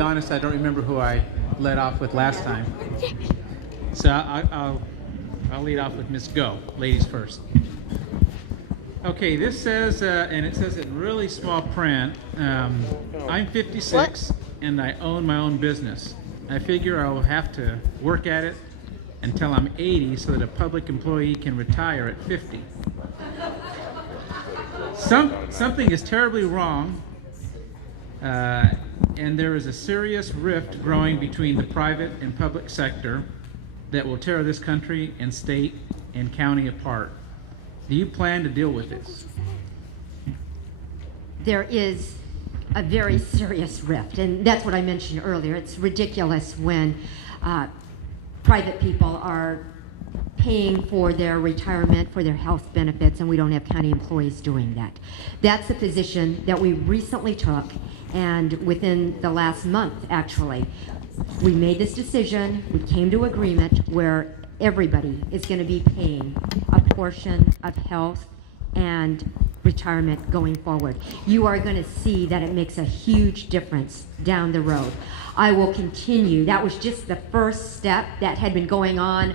be honest, I don't remember who I led off with last time. So I'll lead off with Ms. Go, ladies first. Okay, this says, and it says in really small print, I'm 56 and I own my own business. I figure I'll have to work at it until I'm 80 so that a public employee can retire at 50. Something is terribly wrong, and there is a serious rift growing between the private and public sector that will tear this country and state and county apart. Do you plan to deal with this? There is a very serious rift, and that's what I mentioned earlier. It's ridiculous when private people are paying for their retirement, for their health benefits, and we don't have county employees doing that. That's a position that we recently took, and within the last month, actually, we made this decision. We came to agreement where everybody is going to be paying a portion of health and retirement going forward. You are going to see that it makes a huge difference down the road. I will continue. That was just the first step that had been going on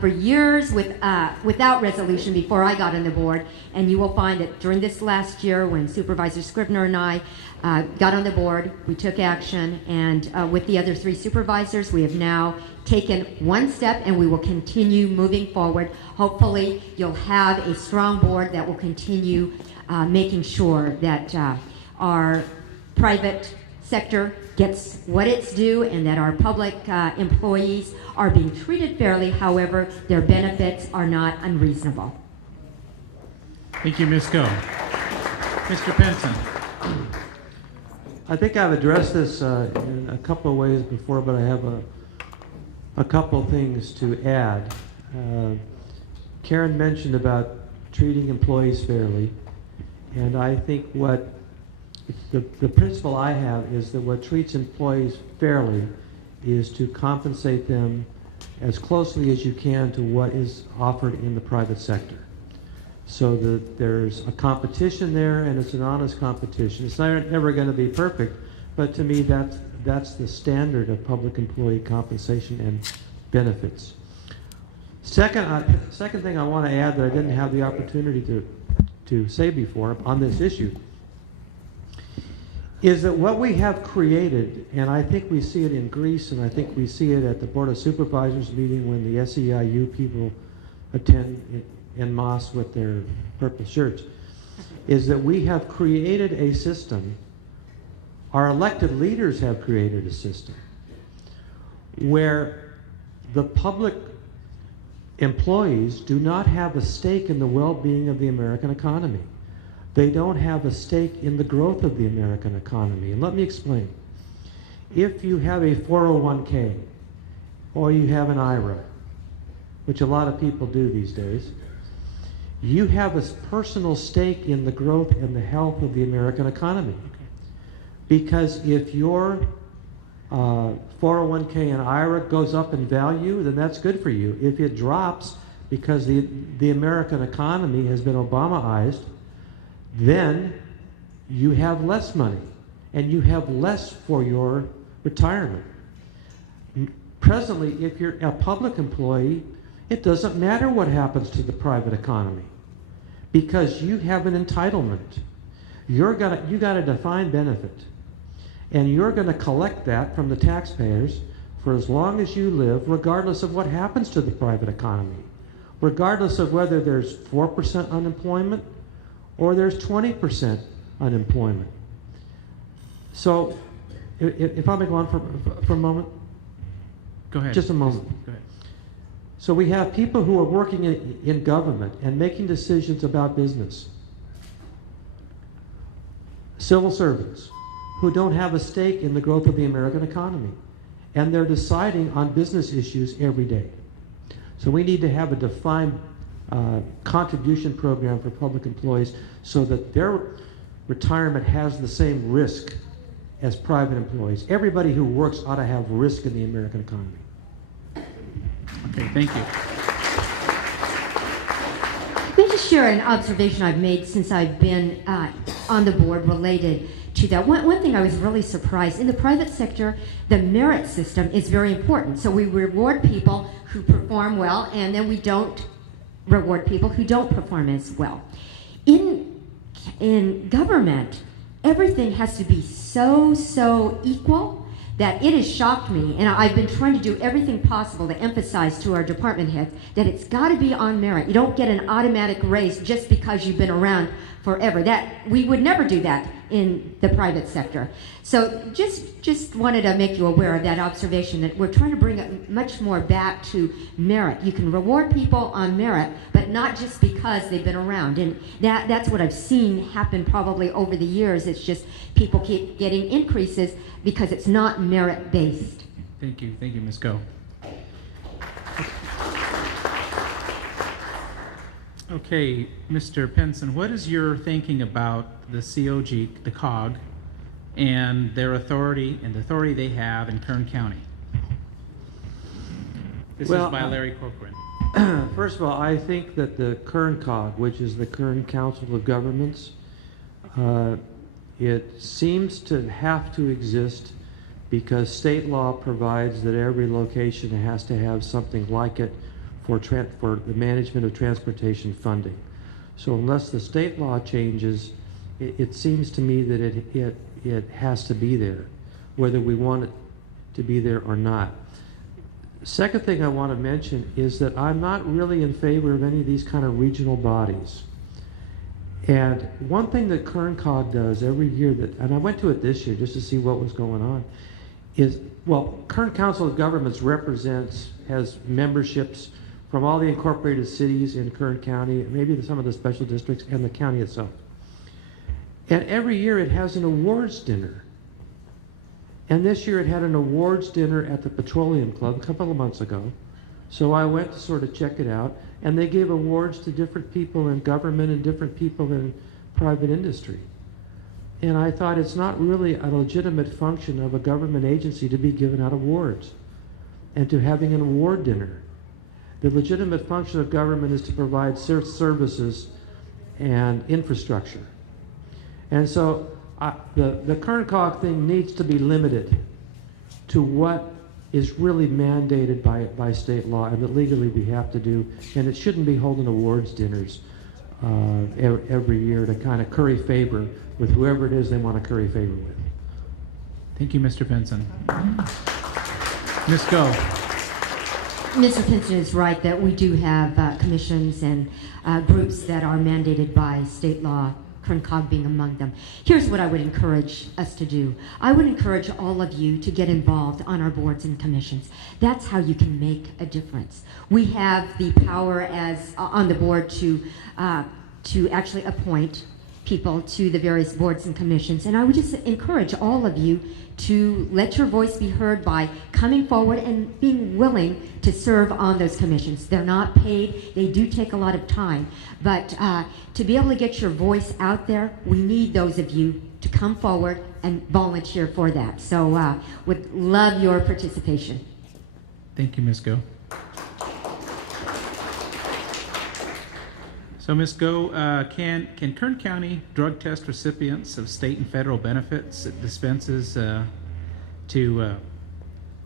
for years without resolution before I got on the board. And you will find that during this last year, when Supervisor Scribner and I got on the board, we took action, and with the other three supervisors, we have now taken one step, and we will continue moving forward. Hopefully, you'll have a strong board that will continue making sure that our private sector gets what it's due and that our public employees are being treated fairly. However, their benefits are not unreasonable. Thank you, Ms. Go. Mr. Pinson. I think I've addressed this in a couple of ways before, but I have a couple of things to add. Karen mentioned about treating employees fairly, and I think what the principle I have is that what treats employees fairly is to compensate them as closely as you can to what is offered in the private sector, so that there's a competition there and it's an honest competition. It's never going to be perfect, but to me that's the standard of public employee compensation and benefits. Second thing I want to add that I didn't have the opportunity to say before on this issue is that what we have created, and I think we see it in Greece, and I think we see it at the Board of Supervisors meeting when the SEIU people attend en masse with their purple shirts, is that we have created a system, our elected leaders have created a system, where the public employees do not have a stake in the well-being of the American economy. They don't have a stake in the growth of the American economy. And let me explain. If you have a 401k or you have an IRA, which a lot of people do these days, you have a personal stake in the growth and the health of the American economy. Because if your 401k and IRA goes up in value, then that's good for you. If it drops because the American economy has been Obamaized, then you have less money and you have less for your retirement. Presently, if you're a public employee, it doesn't matter what happens to the private economy because you have an entitlement. You got a defined benefit, and you're going to collect that from the taxpayers for as long as you live, regardless of what happens to the private economy, regardless of whether there's 4% unemployment or there's 20% unemployment. So, if I may go on for a moment. Go ahead. Just a moment. Go ahead. So we have people who are working in government and making decisions about business. Civil servants who don't have a stake in the growth of the American economy. And they're deciding on business issues every day. So we need to have a defined contribution program for public employees so that their retirement has the same risk as private employees. Everybody who works ought to have risk in the American economy. Okay, thank you. Let me just share an observation I've made since I've been on the board related to that. One thing I was really surprised, in the private sector, the merit system is very important. So we reward people who perform well, and then we don't reward people who don't perform as well. In government, everything has to be so equal that it has shocked me, and I've been trying to do everything possible to emphasize to our department heads that it's got to be on merit. You don't get an automatic raise just because you've been around forever. That we would never do that in the private sector. So just wanted to make you aware of that observation, that we're trying to bring it much more back to merit. You can reward people on merit, but not just because they've been around. And that's what I've seen happen probably over the years. It's just people keep getting increases because it's not merit-based. Thank you, Ms. Go. Okay, Mr. Pinson, what is your thinking about the COG, the COG, and their authority and the authority they have in Kern County? This is by Larry Corcoran. First of all, I think that the Kern COG, which is the Kern Council of Governments, it seems to have to exist because state law provides that every location has to have something like it for the management of transportation funding. So unless the state law changes, it seems to me that it has to be there, whether we want it to be there or not. Second thing I want to mention is that I'm not really in favor of any of these kind of regional bodies. And one thing that Kern COG does every year, and I went to it this year just to see what was going on, is, well, Kern Council of Governments has memberships from all the incorporated cities in Kern County, maybe some of the special districts, and the county itself. And every year it has an awards dinner. And this year it had an awards dinner at the Petroleum Club a couple of months ago. So I went to sort of check it out, and they gave awards to different people in government and different people in private industry. And I thought it's not really a legitimate function of a government agency to be giving out awards and to having an award dinner. The legitimate function of government is to provide services and infrastructure. And so the Kern COG thing needs to be limited to what is really mandated by state law and that legally we have to do, and it shouldn't be holding awards dinners every year to kind of curry favor with whoever it is they want to curry favor with. Thank you, Mr. Pinson. Ms. Go. Mr. Pinson is right that we do have commissions and groups that are mandated by state law, Kern COG being among them. Here's what I would encourage us to do. I would encourage all of you to get involved on our boards and commissions. That's how you can make a difference. We have the power as on the board to actually appoint people to the various boards and commissions, and I would just encourage all of you to let your voice be heard by coming forward and being willing to serve on those commissions. They're not paid, they do take a lot of time, but to be able to get your voice out there, we need those of you to come forward and volunteer for that. So would love your participation. Thank you, Ms. Go. So, Ms. Go, can Kern County drug test recipients of state and federal benefits it dispenses to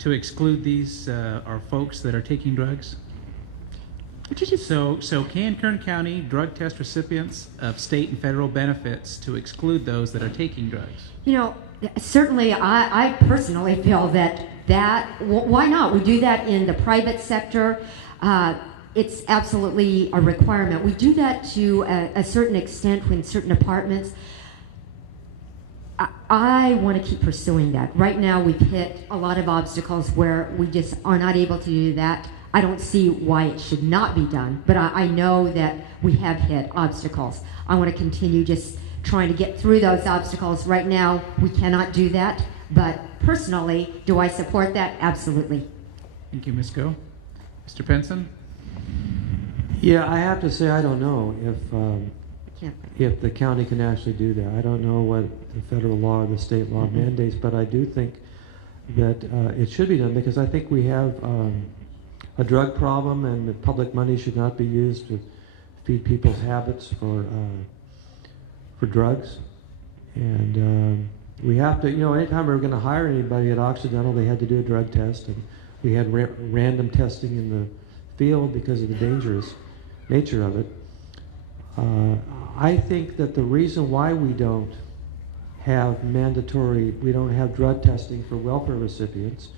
exclude these are folks that are taking drugs? So can Kern County drug test recipients of state and federal benefits to exclude those that are taking drugs? You know, certainly I personally feel that why not? We do that in the private sector. It's absolutely a requirement. We do that to a certain extent in certain departments. I want to keep pursuing that. Right now we've hit a lot of obstacles where we just are not able to do that. I don't see why it should not be done, but I know that we have hit obstacles. I want to continue just trying to get through those obstacles. Right now we cannot do that, but personally, do I support that? Absolutely. Thank you, Ms. Go. Mr. Pinson? Yeah, I have to say I don't know if the county can actually do that. I don't know what the federal law or the state law mandates, but I do think that it should be done because I think we have a drug problem and that public money should not be used to feed people's habits for drugs. And We have to, anytime we were going to hire anybody at Occidental, they had to do a drug test, and we had random testing in the field because of the dangerous nature of it. I think that the reason why we don't have drug testing for welfare recipients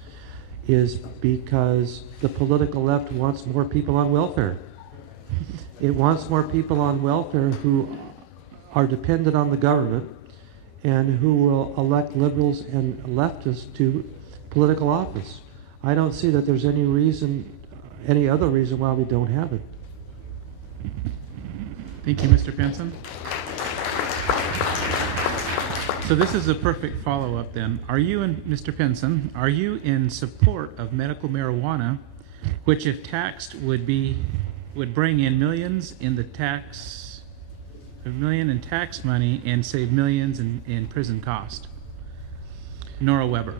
is because the political left wants more people on welfare. It wants more people on welfare who are dependent on the government and who will elect liberals and leftists to political office. I don't see that there's any other reason why we don't have it. Thank you, Mr. Pinson. So this is a perfect follow-up then. Mr. Pinson, are you in support of medical marijuana, which if taxed would bring in millions in tax money and save millions in prison cost? Nora Weber.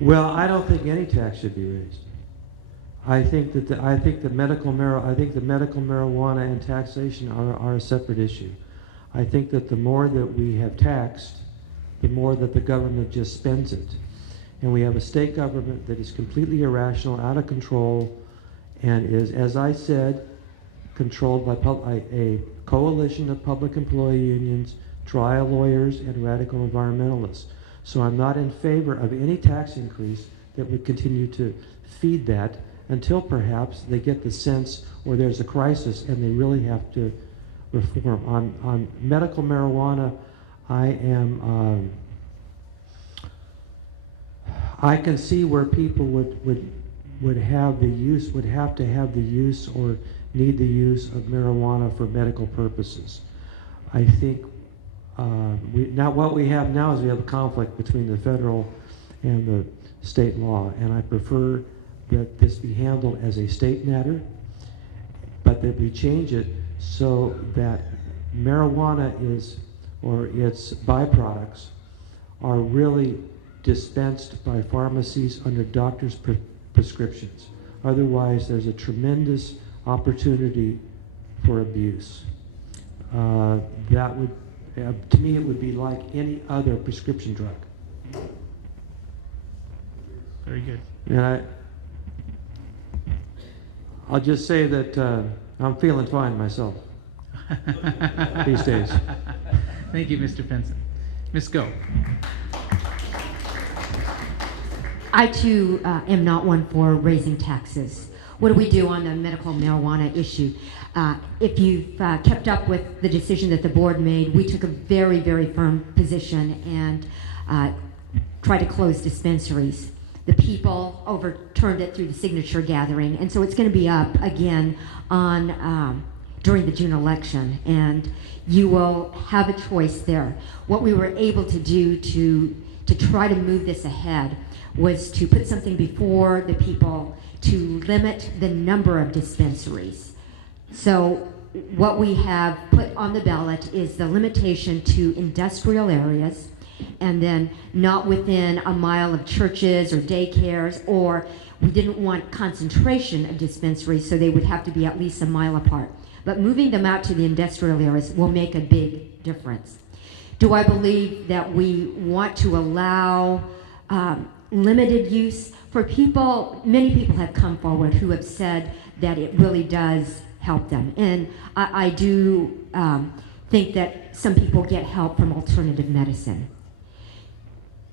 Well, I don't think any tax should be raised. I think the medical marijuana and taxation are a separate issue. I think that the more that we have taxed, the more that the government just spends it. And we have a state government that is completely irrational, out of control, and is, as I said, controlled by a coalition of public employee unions, trial lawyers, and radical environmentalists. So I'm not in favor of any tax increase that would continue to feed that until perhaps they get the sense or there's a crisis and they really have to reform. On medical marijuana, I can see where people would have to have the use or need the use of marijuana for medical purposes. I think what we have now is we have a conflict between the federal and the state law, and I prefer that this be handled as a state matter, but that we change it so that marijuana or its byproducts are really dispensed by pharmacies under doctors' prescriptions. Otherwise, there's a tremendous opportunity for abuse. That would, to me, it would be like any other prescription drug. Very good. And I'll just say that I'm feeling fine myself these days. Thank you, Mr. Pinson. Ms. Go. I too am not one for raising taxes. What do we do on the medical marijuana issue? If you've kept up with the decision that the board made, we took a very, very firm position and tried to close dispensaries. The people overturned it through the signature gathering, and so it's going to be up again on during the June election, and you will have a choice there. What we were able to do to try to move this ahead was to put something before the people to limit the number of dispensaries. So what we have put on the ballot is the limitation to industrial areas, and then not within a mile of churches or daycares, or we didn't want concentration of dispensaries, so they would have to be at least a mile apart. But moving them out to the industrial areas will make a big difference. Do I believe that we want to allow limited use for people? Many people have come forward who have said that it really does help them. And I do think that some people get help from alternative medicine.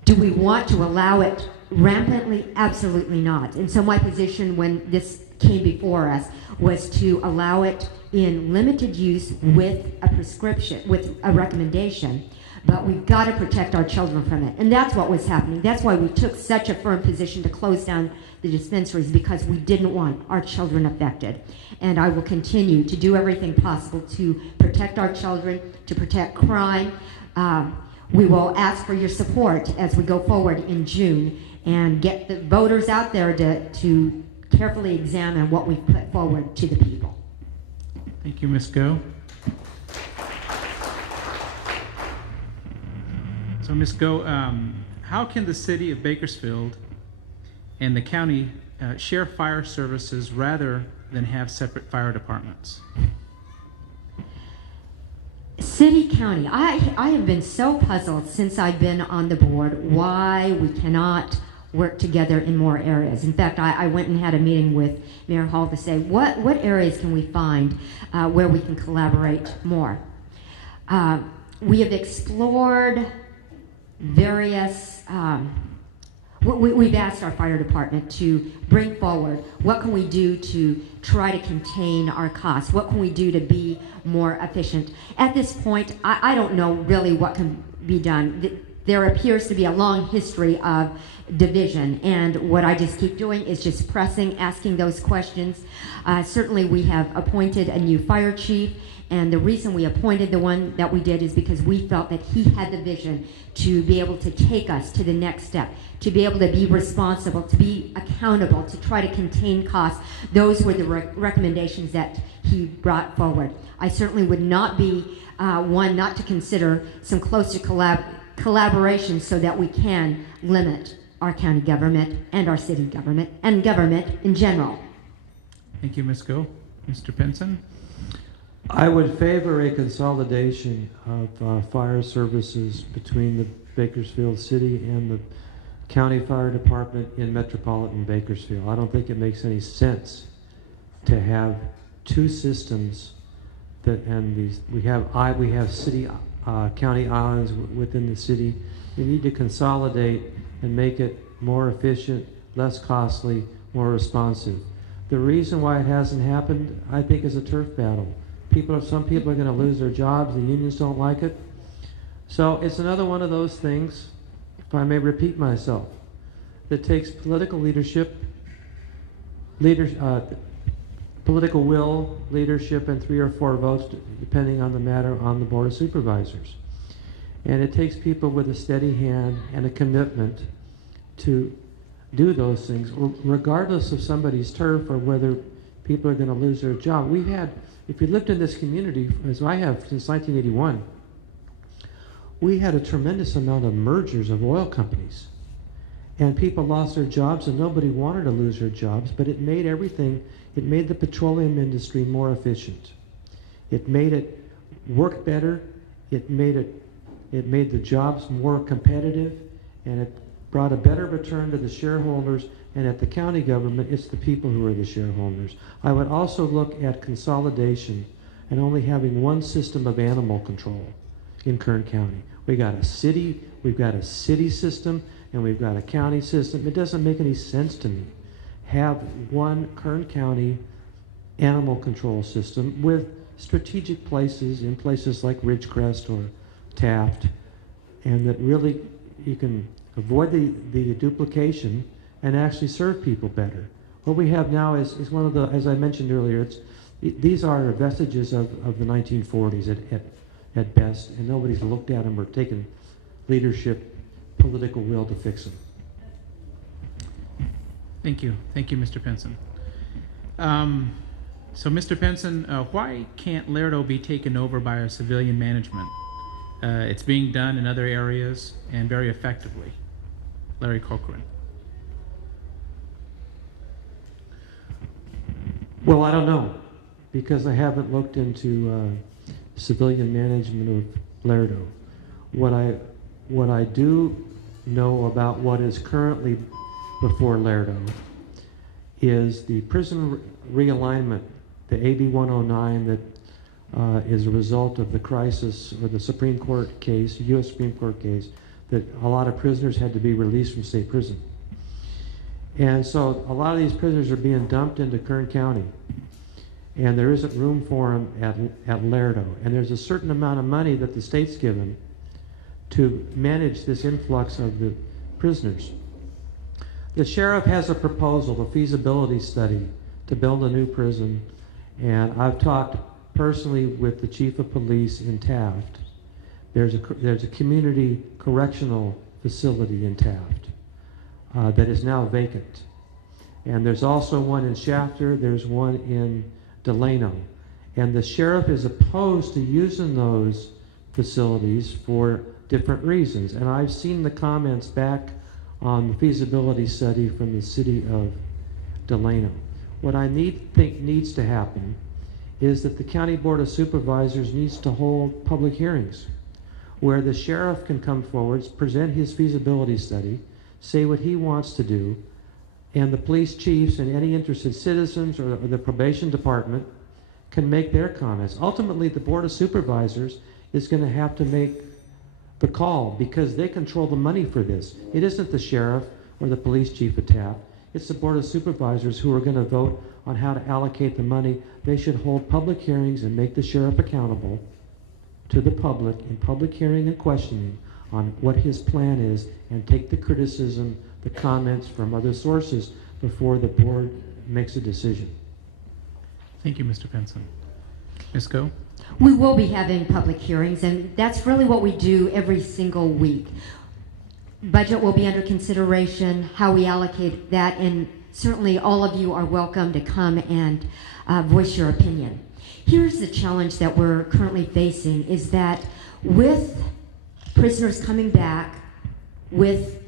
Do we want to allow it rampantly? Absolutely not. And so my position when this came before us was to allow it in limited use with a prescription, with a recommendation, but we've got to protect our children from it. And that's what was happening. That's why we took such a firm position to close down the dispensaries, because we didn't want our children affected. And I will continue to do everything possible to protect our children, to protect crime. We will ask for your support as we go forward in June and get the voters out there to carefully examine what we've put forward to the people. Thank you, Ms. Go. So, Ms. Go, how can the city of Bakersfield and the county share fire services rather than have separate fire departments? City, county, I have been so puzzled since I've been on the board why we cannot work together in more areas. In fact, I went and had a meeting with Mayor Hall to say, what areas can we find where we can collaborate more? We have explored various, we've asked our fire department to bring forward what can we do to try to contain our costs, what can we do to be more efficient. At this point, I don't know really what can be done. There appears to be a long history of division, and what I just keep doing is just pressing, asking those questions. Certainly we have appointed a new fire chief, and the reason we appointed the one that we did is because we felt that he had the vision to be able to take us to the next step, to be able to be responsible, to be accountable, to try to contain costs. Those were the recommendations that he brought forward. I certainly would not be one not to consider some closer collaboration so that we can limit our county government and our city government and government in general. Thank you, Ms. Go. Mr. Pinson? I would favor a consolidation of fire services between the Bakersfield City and the County Fire Department in metropolitan Bakersfield. I don't think it makes any sense to have two systems that, and these we have city county islands within the city. We need to consolidate and make it more efficient, less costly, more responsive. The reason why it hasn't happened, I think, is a turf battle. Some people are going to lose their jobs. The unions don't like it. So it's another one of those things, if I may repeat myself, that takes political leadership, political will, leadership, and 3 or 4 votes, depending on the matter, on the Board of Supervisors. And it takes people with a steady hand and a commitment to do those things, regardless of somebody's turf or whether people are going to lose their job. We've had, if you lived in this community, as I have since 1981, we had a tremendous amount of mergers of oil companies. And people lost their jobs, and nobody wanted to lose their jobs, but it made everything, it made the petroleum industry more efficient. It made it work better, it made the jobs more competitive, and it brought a better return to the shareholders, and at the county government, it's the people who are the shareholders. I would also look at consolidation and only having one system of animal control in Kern County. We've got a city system, and we've got a county system. It doesn't make any sense to me. Have one Kern County animal control system with strategic places in places like Ridgecrest or Taft, and that really you can avoid the duplication and actually serve people better. What we have now is one of the, as I mentioned earlier, these are vestiges of the 1940s at best, and nobody's looked at them or taken leadership, political will to fix them. Thank you, Mr. Pinson. So, Mr. Pinson, why can't Lerdo be taken over by a civilian management? It's being done in other areas and very effectively. Larry Cochran. Well, I don't know, because I haven't looked into civilian management of Lerdo. What I do know about what is currently before Lerdo is the prison realignment, the AB 109 that is a result of the crisis or the Supreme Court case, U.S. Supreme Court case, that a lot of prisoners had to be released from state prison. And so a lot of these prisoners are being dumped into Kern County, and there isn't room for them at Lerdo. And there's a certain amount of money that the state's given to manage this influx of the prisoners. The sheriff has a proposal, a feasibility study, to build a new prison, and I've talked personally with the chief of police in Taft. There's a community correctional facility in Taft that is now vacant. And there's also one in Shafter, there's one in Delano. And the sheriff is opposed to using those facilities for different reasons. And I've seen the comments back on the feasibility study from the city of Delano. What I think needs to happen is that the County Board of Supervisors needs to hold public hearings where the sheriff can come forward, present his feasibility study, say what he wants to do, and the police chiefs and any interested citizens or the probation department can make their comments. Ultimately, the Board of Supervisors is going to have to make the call because they control the money for this. It isn't the sheriff or the police chief at TAP. It's the Board of Supervisors who are going to vote on how to allocate the money. They should hold public hearings and make the sheriff accountable to the public in public hearing and questioning on what his plan is, and take the criticism, the comments from other sources before the board makes a decision. Thank you, Mr. Pinson. Ms. Go? We will be having public hearings, and that's really what we do every single week. Budget will be under consideration, how we allocate that, and certainly all of you are welcome to come and voice your opinion. Here's the challenge that we're currently facing, is that with prisoners coming back, with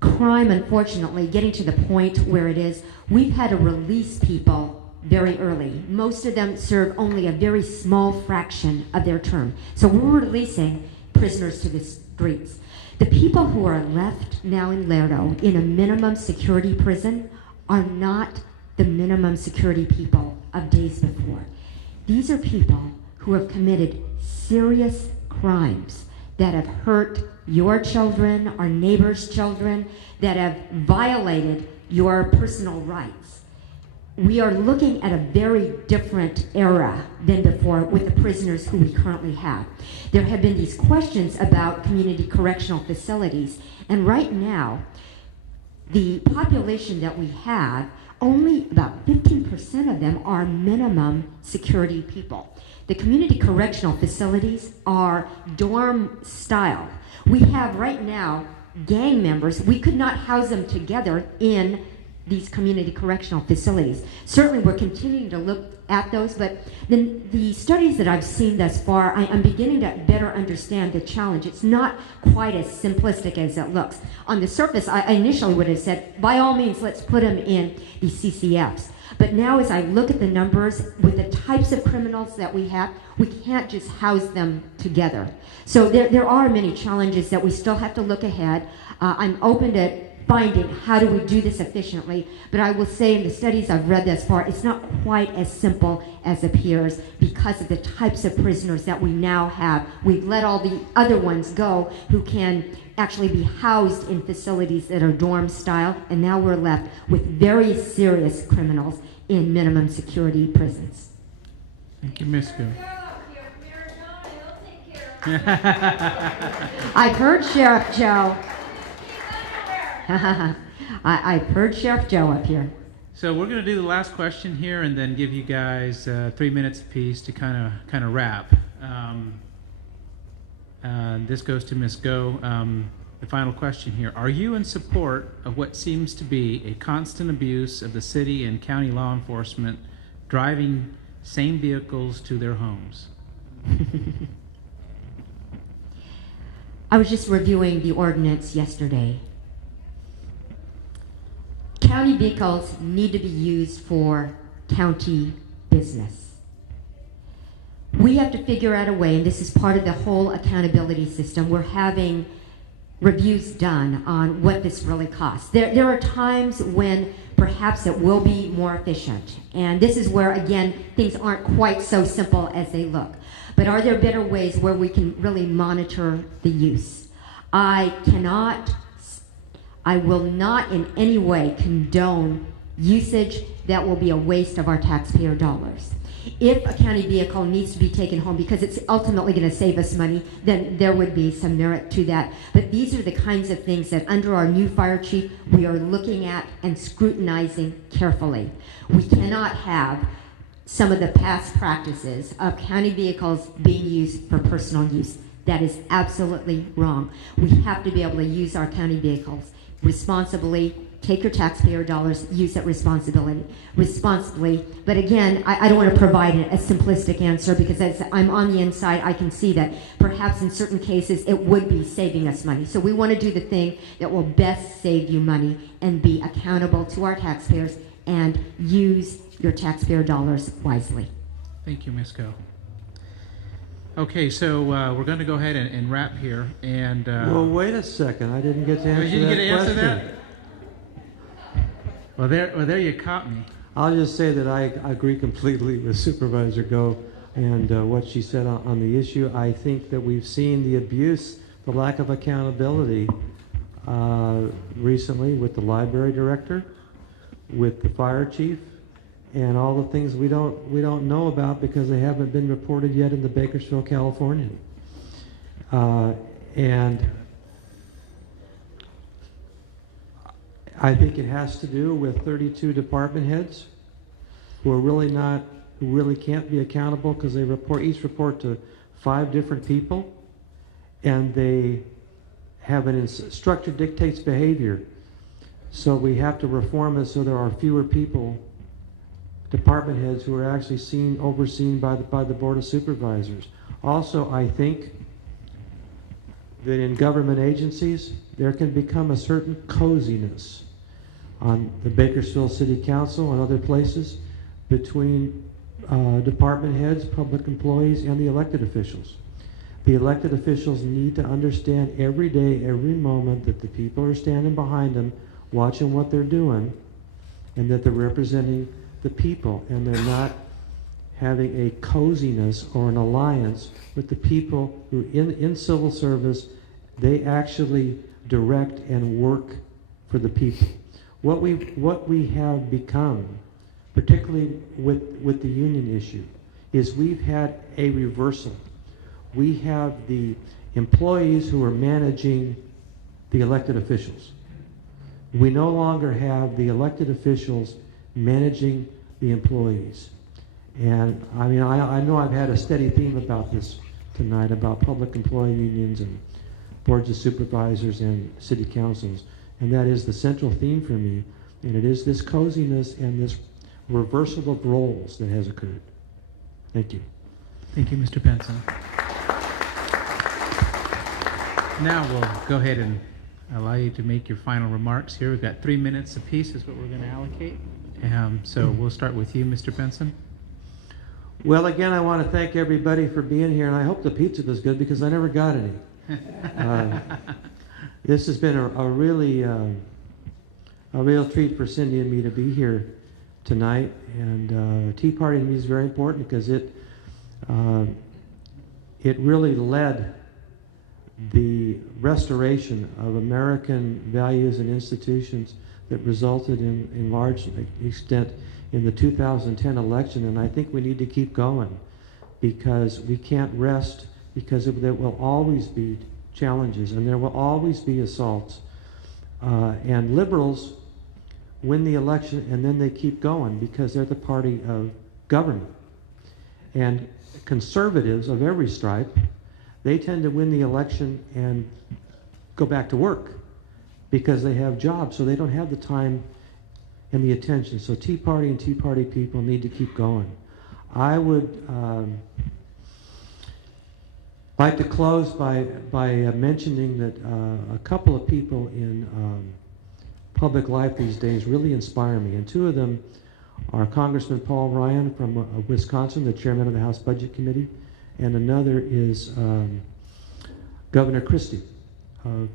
crime unfortunately getting to the point where it is, we've had to release people very early. Most of them serve only a very small fraction of their term. So we're releasing prisoners to the streets. The people who are left now in Lerdo in a minimum security prison are not the minimum security people of days before. These are people who have committed serious crimes that have hurt your children, our neighbors' children, that have violated your personal rights. We are looking at a very different era than before with the prisoners who we currently have. There have been these questions about community correctional facilities, and right now, the population that we have, only about 15% of them are minimum security people. The community correctional facilities are dorm style. We have right now gang members. We could not house them together in these community correctional facilities. Certainly we're continuing to look at those, but the studies that I've seen thus far, I'm beginning to better understand the challenge. It's not quite as simplistic as it looks. On the surface, I initially would have said, by all means, let's put them in these CCFs. But now as I look at the numbers, with the types of criminals that we have, we can't just house them together. So there are many challenges that we still have to look ahead. I'm open to finding how do we do this efficiently, but I will say in the studies I've read thus far, it's not quite as simple as appears because of the types of prisoners that we now have. We've let all the other ones go who can actually be housed in facilities that are dorm style, and now we're left with very serious criminals in minimum security prisons. Thank you, Ms. Go. I've heard Sheriff Joe. I've heard Sheriff Joe up here. So we're going to do the last question here, and then give you guys 3 minutes apiece to kind of wrap. This goes to Ms. Go. The final question here: are you in support of what seems to be a constant abuse of the city and county law enforcement driving same vehicles to their homes? I was just reviewing the ordinance yesterday. County vehicles need to be used for county business. We have to figure out a way, and this is part of the whole accountability system. We're having reviews done on what this really costs. There are times when perhaps it will be more efficient, and this is where, again, things aren't quite so simple as they look. But are there better ways where we can really monitor the use? I will not in any way condone usage that will be a waste of our taxpayer dollars. If a county vehicle needs to be taken home because it's ultimately going to save us money, then there would be some merit to that. But these are the kinds of things that under our new fire chief, we are looking at and scrutinizing carefully. We cannot have some of the past practices of county vehicles being used for personal use. That is absolutely wrong. We have to be able to use our county vehicles responsibly. Take your taxpayer dollars, use it responsibly. But again, I don't want to provide a simplistic answer, because as I'm on the inside, I can see that perhaps in certain cases it would be saving us money. So we want to do the thing that will best save you money and be accountable to our taxpayers and use your taxpayer dollars wisely. Thank you, Ms. Go. Okay, so we're going to go ahead and wrap here. And Well, wait a second. I didn't get to answer you didn't that get to answer question. that? Well, there you caught me. I'll just say that I agree completely with Supervisor Go and what she said on the issue. I think that we've seen the abuse, the lack of accountability recently with the library director, with the fire chief, and all the things we don't know about because they haven't been reported yet in the Bakersfield, California. And I think it has to do with 32 department heads who really can't be accountable because they each report to 5 different people, and they have structure dictates behavior. So we have to reform it so there are fewer people, department heads, who are actually overseen by the Board of Supervisors. Also, I think that in government agencies, there can become a certain coziness on the Bakersfield City Council and other places between department heads, public employees, and the elected officials. The elected officials need to understand every day, every moment, that the people are standing behind them, watching what they're doing, and that they're representing the people, and they're not having a coziness or an alliance with the people who in civil service, they actually direct and work for the people. What we have become, particularly with the union issue, is we've had a reversal. We have the employees who are managing the elected officials. We no longer have the elected officials managing the employees. And I mean, I know I've had a steady theme about this tonight, about public employee unions and boards of supervisors and city councils. And that is the central theme for me. And it is this coziness and this reversal of roles that has occurred. Thank you. Thank you, Mr. Pinson. Now we'll go ahead and allow you to make your final remarks here. We've got 3 minutes apiece is what we're going to allocate. So we'll start with you, Mr. Pinson. Well, again, I want to thank everybody for being here, and I hope the pizza was good because I never got any. This has been a real treat for Cindy and me to be here tonight, and Tea Party to me is very important because it really led the restoration of American values and institutions that resulted in large extent in the 2010 election, and I think we need to keep going because we can't rest, because there will always be challenges and there will always be assaults, and liberals win the election and then they keep going because they're the party of government, and conservatives of every stripe, they tend to win the election and go back to work because they have jobs, so they don't have the time and the attention. So Tea Party and Tea Party people need to keep going. I would like to close by mentioning that a couple of people in public life these days really inspire me, and 2 of them are Congressman Paul Ryan from Wisconsin, the chairman of the House Budget Committee, and another is Governor Christie of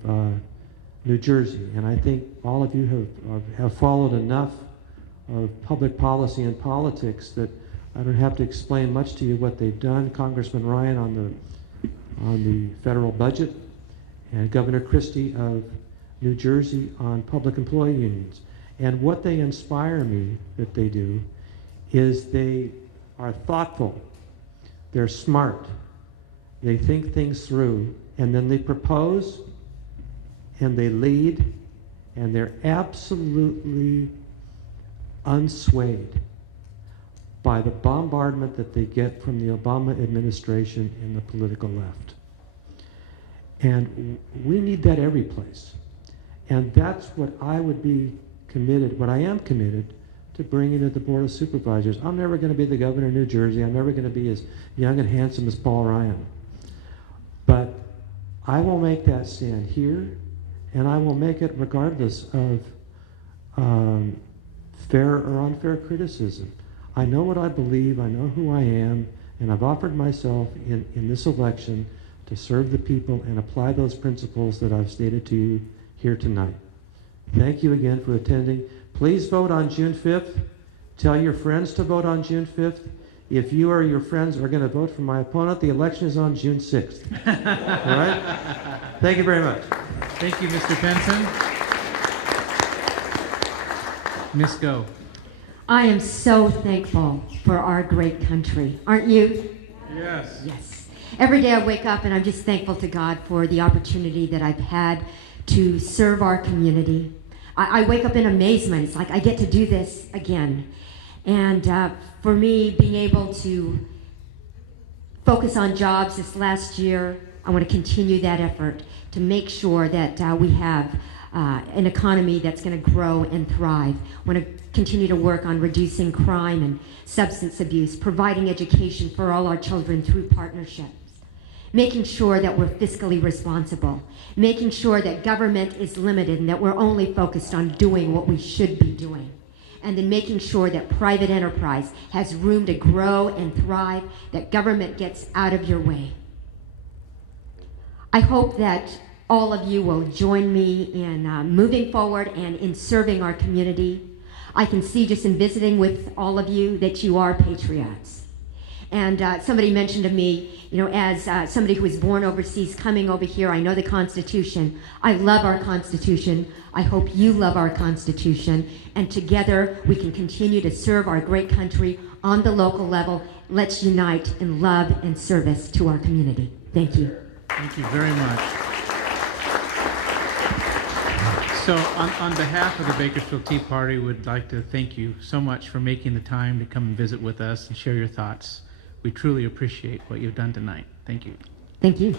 New Jersey. And I think all of you have followed enough of public policy and politics that I don't have to explain much to you what they've done. Congressman Ryan on the federal budget, and Governor Christie of New Jersey on public employee unions. And what they inspire me that they do is they are thoughtful, they're smart, they think things through, and then they propose and they lead, and they're absolutely unswayed by the bombardment that they get from the Obama administration and the political left. And we need that every place. And that's what I would be committed, what I am committed to bringing to the Board of Supervisors. I'm never going to be the governor of New Jersey. I'm never going to be as young and handsome as Paul Ryan. But I will make that stand here, and I will make it regardless of fair or unfair criticism. I know what I believe, I know who I am, and I've offered myself in this election to serve the people and apply those principles that I've stated to you here tonight. Thank you again for attending. Please vote on June 5th. Tell your friends to vote on June 5th. If you or your friends are going to vote for my opponent, the election is on June 6th. All right? Thank you very much. Thank you, Mr. Pinson. Ms. Go. I am so thankful for our great country. Aren't you? Yes. Yes. Every day I wake up and I'm just thankful to God for the opportunity that I've had to serve our community. I wake up in amazement. It's like I get to do this again. And for me, being able to focus on jobs this last year, I want to continue that effort to make sure that we have an economy that's going to grow and thrive. I want to continue to work on reducing crime and substance abuse, providing education for all our children through partnerships, making sure that we're fiscally responsible, making sure that government is limited and that we're only focused on doing what we should be doing, and then making sure that private enterprise has room to grow and thrive, that government gets out of your way. I hope that all of you will join me in moving forward and in serving our community. I can see just in visiting with all of you that you are patriots. And somebody mentioned to me, you know, as somebody who was born overseas coming over here, I know the Constitution. I love our Constitution. I hope you love our Constitution. And together we can continue to serve our great country on the local level. Let's unite in love and service to our community. Thank you. Thank you very much. So on behalf of the Bakersfield Tea Party, we'd like to thank you so much for making the time to come and visit with us and share your thoughts. We truly appreciate what you've done tonight. Thank you. Thank you.